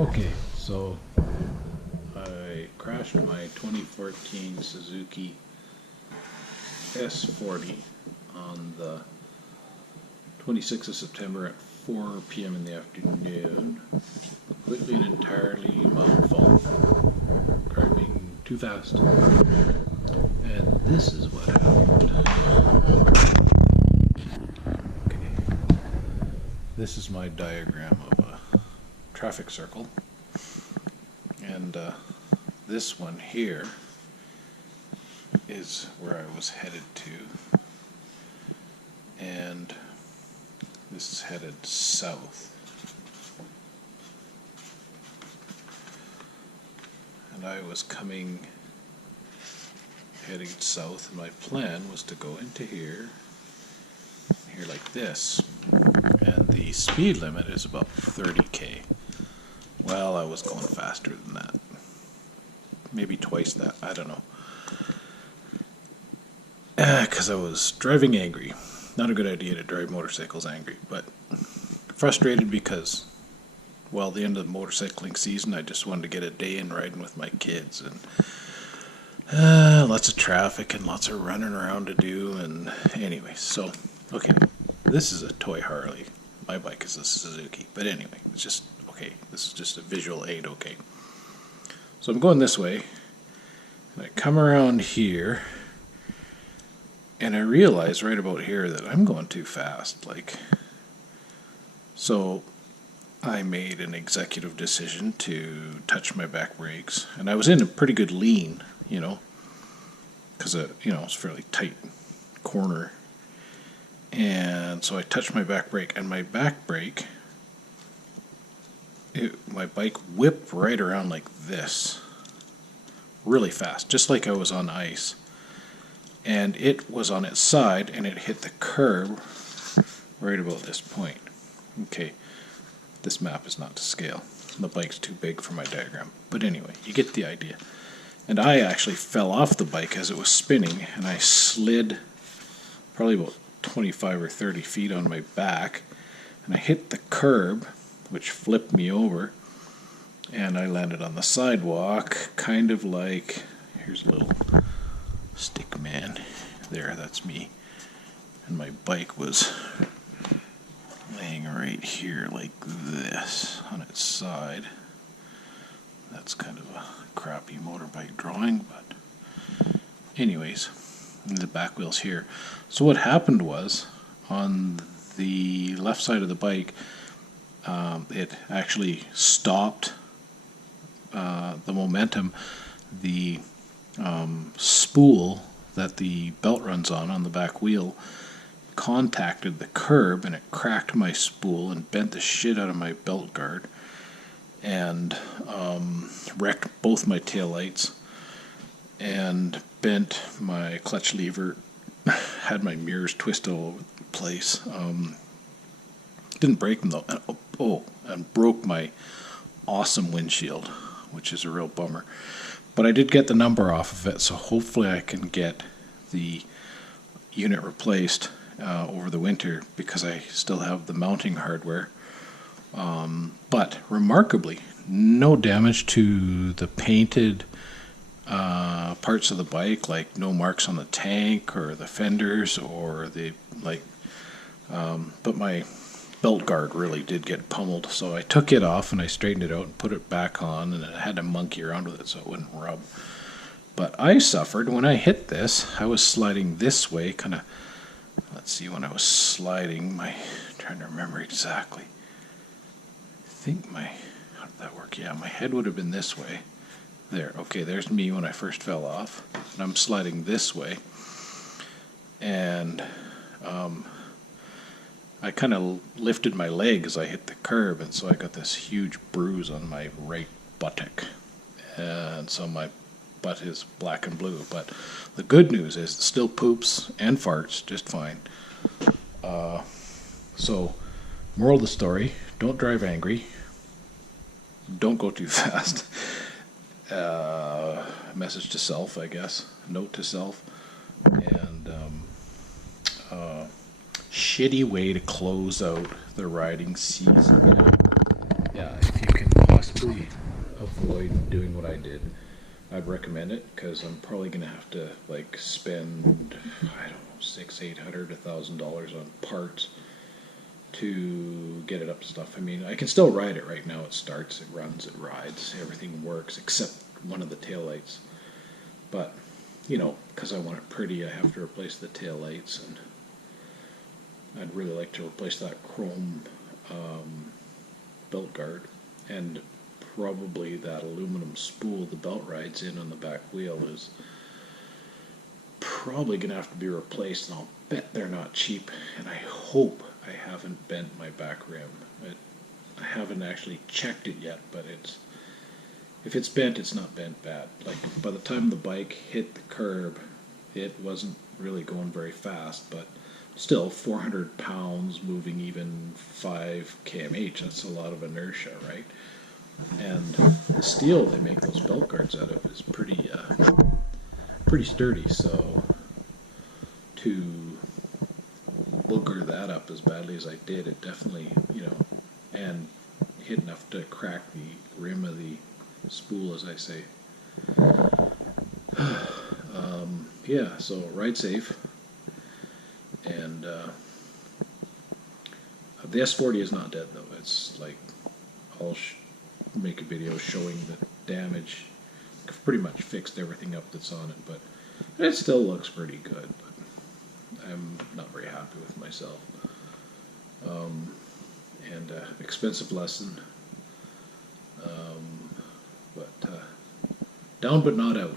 Okay, so I crashed my 2014 Suzuki S40 on the 26th of September at 4 p.m. in the afternoon. Completely and entirely my own fault. Driving too fast. And this is what happened. Okay. This is my diagram of a traffic circle. And this one here is where I was headed to. And this is headed south. And I was heading south, and my plan was to go into here like this. And the speed limit is about 30k. Well, I was going faster than that. Maybe twice that, I don't know. Because I was driving angry. Not a good idea to drive motorcycles angry, but frustrated because, well, the end of the motorcycling season, I just wanted to get a day in riding with my kids, and lots of traffic and lots of running around to do, and anyway, so, okay, this is a toy Harley. My bike is a Suzuki, but anyway, it's just, okay, this is just a visual aid, okay. So I'm going this way, and I come around here, and I realize right about here that I'm going too fast, so I made an executive decision to touch my back brakes, and I was in a pretty good lean, because it's a fairly tight corner, and so I touched my back brake, and my back brake, my bike whipped right around like this, really fast, just like I was on ice. And it was on its side, and it hit the curb right about this point. Okay, this map is not to scale. The bike's too big for my diagram. But anyway, you get the idea. And I actually fell off the bike as it was spinning, and I slid probably about 25 or 30 feet on my back, and I hit the curb, which flipped me over, and I landed on the sidewalk, kind of like, here's a little stick man there, that's me, and my bike was laying right here like this on its side. That's kind of a crappy motorbike drawing, but anyways, the back wheel's here. So what happened was, on the left side of the bike, it actually stopped the momentum. The spool that the belt runs on the back wheel contacted the curb, and it cracked my spool and bent the shit out of my belt guard, and wrecked both my taillights and bent my clutch lever, had my mirrors twisted all over the place. Didn't break them though. And broke my awesome windshield, which is a real bummer. But I did get the number off of it, so hopefully I can get the unit replaced over the winter, because I still have the mounting hardware. But remarkably, no damage to the painted parts of the bike, like no marks on the tank or the fenders or the but my belt guard really did get pummeled, so I took it off and I straightened it out and put it back on, and I had to monkey around with it so it wouldn't rub. But I suffered when I hit this. I was sliding this way, kind of, let's see, when I was sliding, trying to remember exactly. I think how did that work? Yeah, my head would have been this way. There, okay, there's me when I first fell off, and I'm sliding this way, and I kind of lifted my leg as I hit the curb, and so I got this huge bruise on my right buttock, and so my butt is black and blue. But the good news is it still poops and farts just fine. So moral of the story, don't drive angry, don't go too fast. Message to self, I guess, note to self, and shitty way to close out the riding season. Yeah, if you can possibly probably avoid doing what I did. I'd recommend it because I'm probably gonna have to like spend, I don't know, $600, $800, $1,000 on parts to get it up to stuff. I mean, I can still ride it right now. It starts, it runs, it rides, everything works except one of the taillights. But you know, because I want it pretty, I have to replace the taillights, and I'd really like to replace that chrome belt guard, and probably that aluminum spool the belt rides in on the back wheel is probably going to have to be replaced, and I'll bet they're not cheap, and I hope I haven't bent my back rim. I haven't actually checked it yet, but if it's bent, it's not bent bad. Like, by the time the bike hit the curb, it wasn't really going very fast, but still 400 pounds moving even 5 kmh, that's a lot of inertia, right? And the steel they make those belt guards out of is pretty sturdy, so to booger that up as badly as I did, it definitely, you know, and hit enough to crack the rim of the spool, as I say. Yeah, so ride safe. And the S40 is not dead, though. It's like, I'll make a video showing the damage. I've pretty much fixed everything up that's on it, but it still looks pretty good. But I'm not very happy with myself. And expensive lesson. But down but not out.